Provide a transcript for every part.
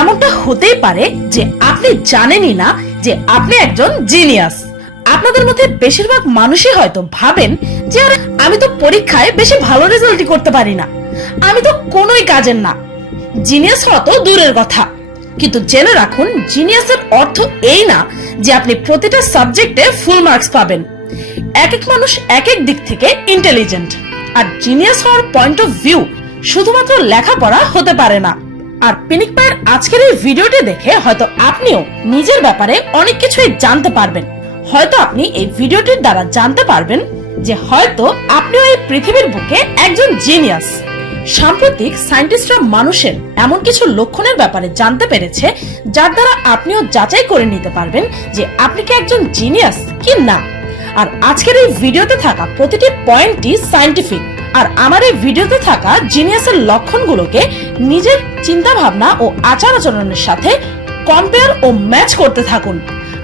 এমনটা হতেই পারে যে আপনি জানেনই না যে আপনি একজন জিনিয়াস। আপনাদের মধ্যে বেশিরভাগ মানুষই হয়তো ভাবেন যে আরে আমি তো পরীক্ষায় বেশি ভালো রেজাল্টই করতে পারি না, আমি তো কোনোই কাজের না। জিনিয়াস হওয়া তো দূরের কথা, কিন্তু জেনে রাখুন জিনিয়াসের অর্থ এই না যে আপনি প্রতিটা সাবজেক্টে ফুল মার্কস পাবেন। এক এক মানুষ এক এক দিক থেকে ইন্টেলিজেন্ট, আর জিনিয়াস হওয়ার পয়েন্ট অফ ভিউ শুধুমাত্র লেখাপড়া হতে পারে না। আর পিনিক পায়ের আজকের এই ভিডিওটি দেখে হয়তো আপনিও নিজের ব্যাপারে অনেক কিছুই জানতে পারবেন। হয়তো আপনি এই ভিডিওটির দ্বারা জানতে পারবেন যে হয়তো আপনিও এই পৃথিবীর বুকে একজন জিনিয়াস। সাম্প্রতিক সায়েন্টিস্টরা মানুষের এমন কিছু লক্ষণের ব্যাপারে জানতে পেরেছে যার দ্বারা আপনিও যাচাই করে নিতে পারবেন যে আপনি কি একজন জিনিয়াস কি না। আর আজকের এই ভিডিওতে থাকা প্রতিটি পয়েন্টই সায়েন্টিফিক। আর আমার এই ভিডিওতে থাকা জিনিয়াসের লক্ষণগুলোকে নিজের চিন্তা ভাবনা ও আচার আচরণের সাথে কম্পেয়ার ও ম্যাচ করতে থাকুন।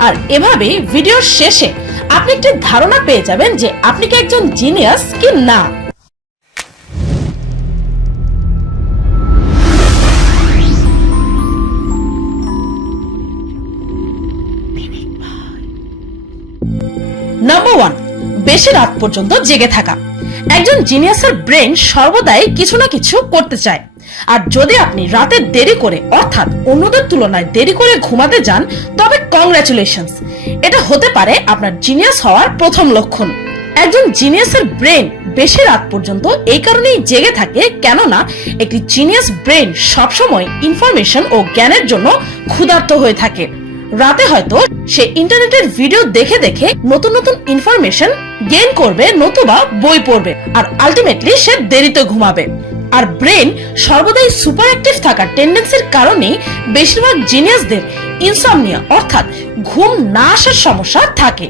আর এভাবেই ভিডিওর শেষে আপনি একটি ধারণা পেয়ে যাবেন যে আপনি কি একজন জিনিয়াস কি না। নাম্বার 1, বেশি রাত পর্যন্ত জেগে থাকা। একজন জিনিয়াসের ব্রেন সর্বদাই কিছু না কিছু করতে চায়। আর যদি আপনি রাতে দেরি করে অর্থাৎ অন্যদের তুলনায় দেরি করে ঘুমাতে যান তবে কংগ্রাচুলেশনস, এটা হতে পারে আপনার জিনিয়াস হওয়ার প্রথম লক্ষণ। একজন জিনিয়াসের ব্রেন বেশি রাত পর্যন্ত এই কারণেই জেগে থাকে কেননা একটি জিনিয়াস ব্রেন সবসময় ইনফরমেশন ও জ্ঞানের জন্য ক্ষুধার্ত হয়ে থাকে। রাতে হয়তো সে ইন্টারনেটের ভিডিও দেখে দেখে নতুন নতুন ইনফরমেশন গেইন করবে, নতুবা বই পড়বে, আর আলটিমেটলি সে দেরিতে ঘুমাবে। আর ব্রেন সর্বদাই সুপার অ্যাক্টিভ থাকার টেন্ডেন্সির কারণেই বেশিরভাগ জিনিয়াসদের ইনসমনিয়া অর্থাৎ ঘুম না আসার সমস্যা থাকে।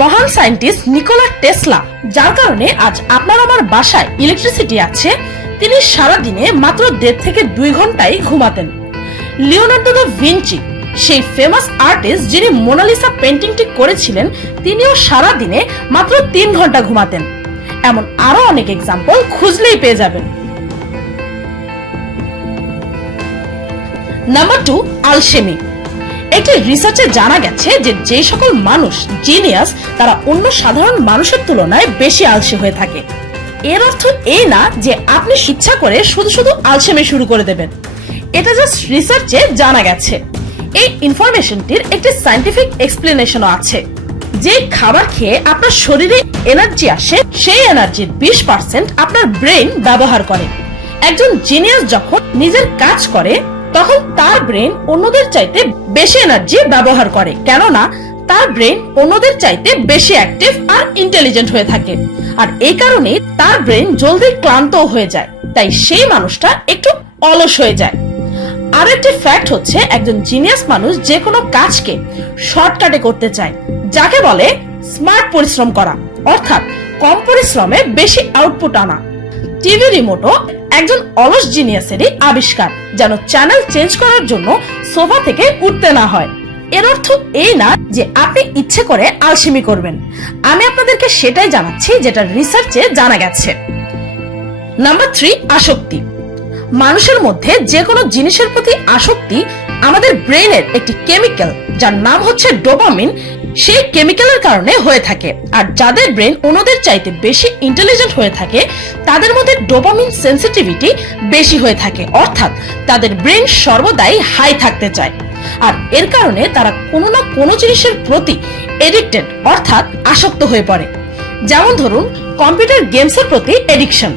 মহান সায়েন্টিস্ট নিকোলা টেসলা, যার কারণে আজ আপনার আমার বাসায় ইলেকট্রিসিটি আছে, তিনি সারা দিনে মাত্র 1.5 থেকে 2 ঘন্টাই ঘুমাতেন। লিওনার্দো দা ভিঞ্চি, সেই ফেমাস আর্টিস্ট যিনি মোনালিসা পেন্টিংটি করেছিলেন, তিনিও সারা দিনে মাত্র 3 ঘন্টা ঘুমাতেন। এমন আরো অনেক এক্সাম্পল খুঁজলেই পেয়ে যাবেন। নাম্বার 2, আলসেমি। একটি রিসার্চে জানা গেছে যে যে সকল মানুষ জিনিয়াস তারা অন্য সাধারণ মানুষের তুলনায় বেশি আলসে হয়ে থাকে। এর অর্থ এই না যে আপনি ইচ্ছা করে শুধু শুধু আলসেমি শুরু করে দেবেন, এটা জাস্ট রিসার্চে জানা গেছে। এই ইনফরমেশনটির একটি সায়েন্টিফিক এক্সপ্লেনেশনও আছে। যে খাবার খেয়ে আপনার শরীরে এনার্জি আসে সেই এনার্জির 20% আপনার ব্রেন ব্যবহার করে। একজন জিনিয়াস যখন নিজের কাজ করে তখন তার ব্রেন অন্যদের চাইতে বেশি এনার্জি ব্যবহার করে, কেননা তার ব্রেন অন্যদের চাইতে বেশি অ্যাক্টিভ আর ইন্টেলিজেন্ট হয়ে থাকে। আর এই কারণে তার ব্রেন জলদি ক্লান্ত হয়ে যায়, তাই সেই মানুষটা একটু অলস হয়ে যায়। আর একটি ফ্যাক্ট হচ্ছে একজন জিনিয়াস মানুষ যে কোনো কাজকে শর্টকাটে করতে চায়, যাকে বলে স্মার্ট পরিশ্রম করা, অর্থাৎ কম পরিশ্রমে বেশি আউটপুট আনা। টিভি রিমোটও একজন অলস জিনিয়াসেরই আবিষ্কার, যেন চ্যানেল চেঞ্জ করার জন্য সোফা থেকে উঠতে না হয়। এর অর্থ এই না যে আপনি ইচ্ছে করে আলসেমি করবেন। আমি আপনাদেরকে সেটাই জানাচ্ছি যেটা রিসার্চে জানা গেছে। নাম্বার 3, আসক্তি। মানুষের মধ্যে যে কোনো জিনিসের প্রতি আসক্তি আমাদের ব্রেনের একটি কেমিক্যাল যার নাম হচ্ছে ডোপামিন, সেই কেমিক্যালের কারণে হয়ে থাকে। আর যাদের ব্রেন অন্যদের চাইতে বেশি ইন্টেলিজেন্ট হয়ে থাকে তাদের মধ্যে ডোপামিন সেন্সিটিভিটি বেশি হয়ে থাকে, অর্থাৎ তাদের ব্রেন সর্বদাই হাই থাকতে চায়। আর এর কারণে তারা কোনো না কোনো জিনিসের প্রতি এডিক্টেড অর্থাৎ আসক্ত হয়ে পড়ে। যেমন ধরুন কম্পিউটার গেমসের প্রতি এডিকশন,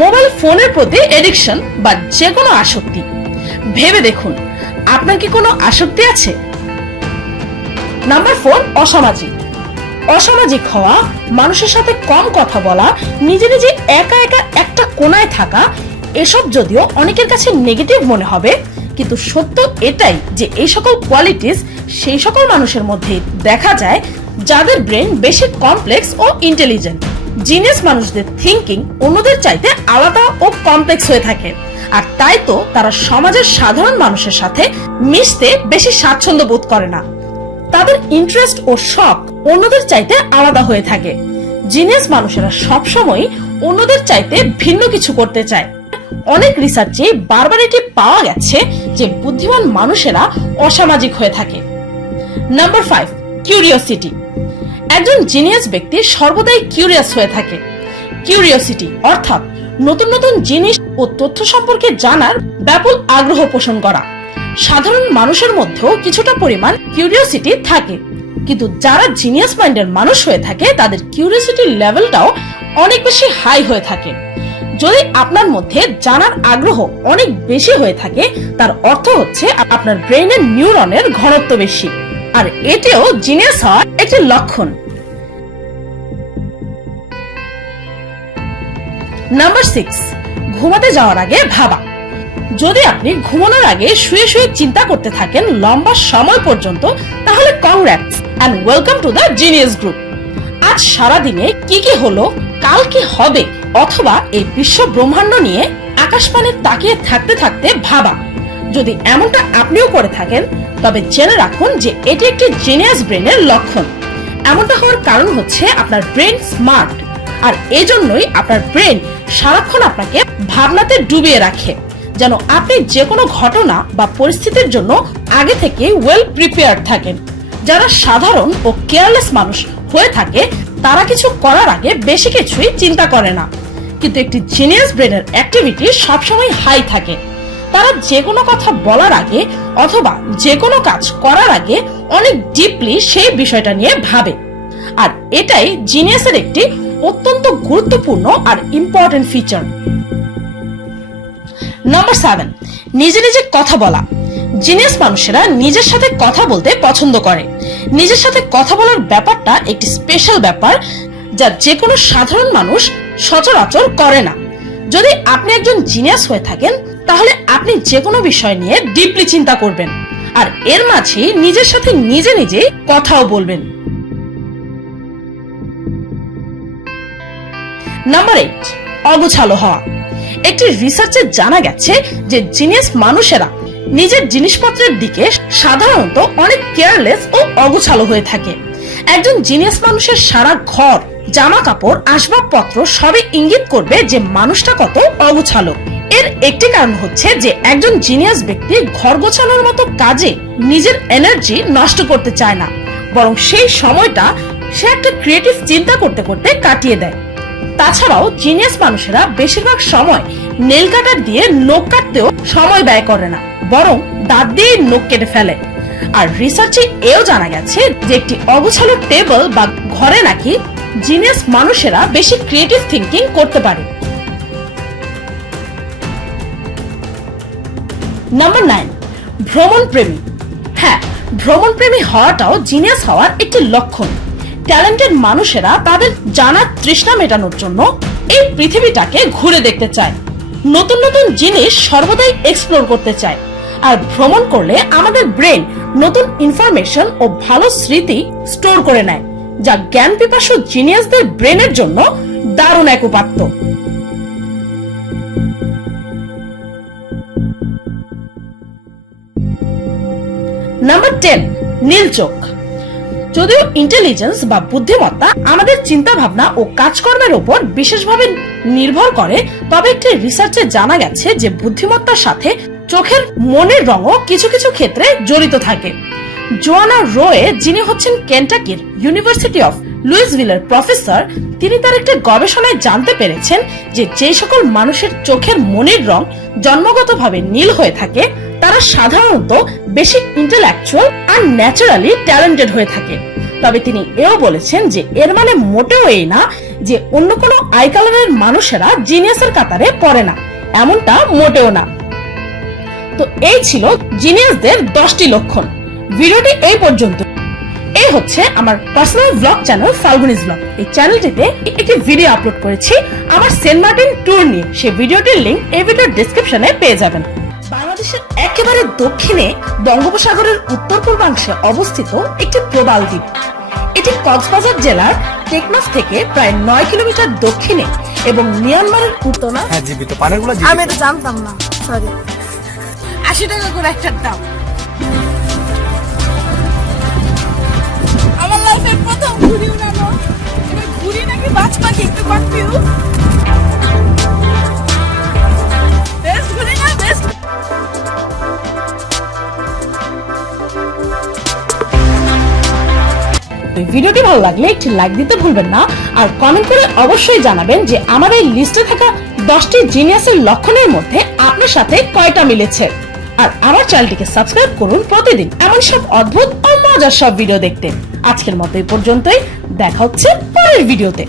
মোবাইল ফোনের প্রতি এডিকশন বা যে কোনো আসক্তি। ভেবে দেখুন আপনার কি কোনো আসক্তি আছে? নাম্বার 4, অসামাজিক। অসামাজিক হওয়া, মানুষের সাথে কম কথা বলা, নিজে নিজে একা একা একটা কোনায় থাকা, এসব যদিও অনেকের কাছে নেগেটিভ মনে হবে, কিন্তু সত্য এটাই যে এই সকল কোয়ালিটিস সেই সকল মানুষের মধ্যে দেখা যায় যাদের ব্রেন বেশি কমপ্লেক্স ও ইন্টেলিজেন্ট। জিনিয়াস মানুষদের থিঙ্কিং অন্যদের চাইতে আলাদা ও কমপ্লেক্স হয়ে থাকে, আর তাই তো তারা সমাজের সাধারণ মানুষের সাথে মিশতে বেশি স্বাচ্ছন্দ্য বোধ করে না। তাদের ইন্টারেস্ট ও শখ অন্যদের চাইতে আলাদা হয়ে থাকে। জিনিয়াস মানুষেরা সবসময় অন্যদের চাইতে ভিন্ন কিছু করতে চায়। অনেক রিসার্চে বারবার এটি পাওয়া গেছে যে বুদ্ধিমান মানুষেরা অসামাজিক হয়ে থাকে। Number 5, curiosity. একজন জিনিয়াস ব্যক্তি সর্বদাই কিউরিয়াস হয়ে থাকে। কিউরিওসিটি অর্থাৎ নতুন নতুন জিনিস ও তথ্য সম্পর্কে জানার ব্যাপক আগ্রহ পোষণ করা। সাধারণ মানুষের মধ্যেও কিছুটা পরিমাণ কিউরিওসিটি থাকে, কিন্তু যারা জিনিয়াস মাইন্ডের মানুষ হয়ে থাকে তাদের কিউরিওসিটির লেভেলটাও অনেক বেশি হাই হয়ে থাকে। যদি আপনার মধ্যে জানার আগ্রহ অনেক বেশি হয়ে থাকে তার অর্থ হচ্ছে আপনার ব্রেইনের নিউরনের ঘনত্ব বেশি, আর এটিও জিনিয়াস হওয়ার একটি লক্ষণ। নাম্বার 6, ঘুমাতে যাওয়ার আগে ভাবা। যদি আপনি ঘুমানোর আগে শুয়ে শুয়ে চিন্তা করতে থাকেন লম্বা সময় পর্যন্ত, তাহলে congrats and welcome to the genius group. আজ সারা দিনে কি কি হলো, কাল কি হবে, অথবা এই বিশ্ব ব্রহ্মাণ্ড নিয়ে আকাশপানে তাকিয়ে থাকতে থাকতে ভাবা। যদি এমনটা আপনিও করে থাকেন তবে জেনে রাখুন যে এটি একটি জিনিয়াস ব্রেনের লক্ষণ। এমনটা হওয়ার কারণ হচ্ছে আপনার ব্রেন স্মার্ট, আর এজন্যই আপনার ব্রেন সারাক্ষণ আপনাকে ভাবনাতে ডুবিয়ে রাখে, যেন আপনি যে কোনো ঘটনা বা পরিস্থিতির জন্য আগে থেকে ওয়েল প্রিপেয়ার্ড থাকেন। যারা সাধারণ ও কেয়ারলেস মানুষ হয়ে থাকে তারা কিছু করার আগে বেশি কিছুই চিন্তা করে না, কিন্তু একটি জিনিয়াস ব্রেনের অ্যাক্টিভিটি সবসময় হাই থাকে। তারা যে কোনো কথা বলার আগে অথবা যে কোনো কাজ করার আগে অনেক ডিপলি সেই বিষয়টা নিয়ে ভাবে, আর এটাই জিনিয়াসের একটি অত্যন্ত গুরুত্বপূর্ণ আর ইম্পর্টেন্ট ফিচার। নাম্বার 7, নিজে নিজে কথা বলা। জিনিয়াস মানুষেরা নিজের সাথে কথা বলতে পছন্দ করে। নিজের সাথে কথা বলার ব্যাপারটা একটি স্পেশাল ব্যাপার যা যে কোনো সাধারণ মানুষ সচরাচর করে না। যদি আপনি একজন জিনিয়াস হয়ে থাকেন তাহলে আপনি যে কোনো বিষয় নিয়ে ডিপলি চিন্তা করবেন, আর এর মাঝে নিজের সাথে নিজে নিজে কথাও বলবেন। নাম্বার 8, অগোছালো হওয়া। একটি রিসার্চে জানা গেছে যে জিনিয়াস মানুষেরা নিজের জিনিসপত্রের দিকে সাধারণত অনেক কেয়ারলেস ও অগোছালো হয়ে থাকে। একজন জিনিয়াস মানুষের সারা ঘর, জামা কাপড়, আসবাবপত্র সবই ইঙ্গিত করবে যে মানুষটা কত অগোছালো। এর একটি কারণ হচ্ছে যে একজন জিনিয়াস ব্যক্তি ঘর গোছানোর মতো কাজে নিজের এনার্জি নষ্ট করতে চায় না, বরং সেই সময়টা সে একটা ক্রিয়েটিভ চিন্তা করতে করতে কাটিয়ে দেয়। তাছাড়াও জিনিয়াস মানুষেরা বেশিরভাগ সময় নেল কাটার দিয়ে নখ কাটতেও সময় ব্যয় করে না, বরং দাঁত দিয়ে নখ কেটে ফেলে। আর রিসার্চে এও জানা গেছে যে একটি অগোছালো টেবিল বা ঘরে নাকি জিনিয়াস মানুষেরা বেশি ক্রিয়েটিভ থিঙ্কিং করতে পারে। নাম্বার 9, ভ্রমণ প্রেমী। হ্যাঁ, ভ্রমণ প্রেমী হওয়াটাও জিনিয়াস হওয়ার একটি লক্ষণ। ট্যালেন্টেড মানুষেরা তাদের জানার তৃষ্ণা মেটানোর জন্য এই পৃথিবীটাকে ঘুরে দেখতে চায়, নতুন নতুন জিনিস সর্বদাই এক্সপ্লোর করতে চায়। আর ভ্রমণ করলে আমাদের ব্রেন নতুন ইনফরমেশন ও ভালো স্মৃতি স্টোর করে নেয়, যা জ্ঞান পিপাসু জিনিয়াসদের ব্রেনের জন্য দারুণ এক উপাত্ত। নাম্বার 10, নীল চোখ। যদিও ইন্টেলিজেন্স বা বুদ্ধিমত্তা আমাদের চিন্তা ভাবনা ও কাজকর্মের উপর বিশেষভাবে নির্ভর করে, তবে একটি রিসার্চে জানা গেছে যে বুদ্ধিমত্তার সাথে চোখের মনের রঙও কিছু কিছু ক্ষেত্রে জড়িত থাকে। জোয়ানা রোয়ে, যিনি হচ্ছেন কেন্টাকির ইউনিভার্সিটি অফ লুইসভিলের প্রফেসর, তিনি তার একটা গবেষণায় জানতে পেরেছেন যে যে সকল মানুষের চোখের মনের রং জন্মগতভাবে নীল হয়ে থাকে তারা সাধারণত বেশি ইন্টেলেকচুয়াল আর ন্যাচারালি ট্যালেন্টেড হয়ে থাকে। তবে তিনি এও বলেছেন যে এর মানে মোটেও এই না যে অন্য কোনো আই কালারের মানুষেরা জিনিয়াসের কাতারে পড়ে না, এমনটা মোটেও না। তো এই ছিল জিনিয়াসদের 10টি লক্ষণ। ভিডিওটি এই পর্যন্ত। এই হচ্ছে আমার পার্সোনাল ব্লগ চ্যানেল ফাল্গুনিস ব্লগ। এই চ্যানেলটিতে একটি ভিডিও আপলোড করেছি আমার সেন্ট মার্টিন ট্যুর নিয়ে। সেই ভিডিওটির লিংক এই ভিডিওর ডেসক্রিপশনে পেয়ে যাবেন। বাংলাদেশের একেবারে দক্ষিণে বঙ্গোপসাগরের উত্তর পূর্বাংশে অবস্থিত একটি প্রবাল দ্বীপ। এটি কক্সবাজার জেলার টেকনাফ থেকে প্রায় 9 কিলোমিটার দক্ষিণে এবং মিয়ানমারের উত্তরে। আমি এটা জানতাম না, সরি। 80 টাকা করে একটা দাম। আমার লাইফের প্রথম ঘুড়ি উড়ানো। এবার ঘুড়ি নাকি বাজ পাখি একটু কনফিউজ। ভিডিওটি ভালো লাগলে একটি লাইক দিতে ভুলবেন না, আর কমেন্ট করে অবশ্যই জানাবেন যে আমার এই লিস্টে থাকা 10টি জিনিয়াসের লক্ষণের মধ্যে আপনার সাথে কয়টা মিলেছে। আর আমার চ্যানেলটিকে সাবস্ক্রাইব করুন প্রতিদিন এমন সব অদ্ভুত ও মজার সব ভিডিও দেখতে। আজকের মতো এই পর্যন্তই, দেখা হচ্ছে পরের ভিডিওতে।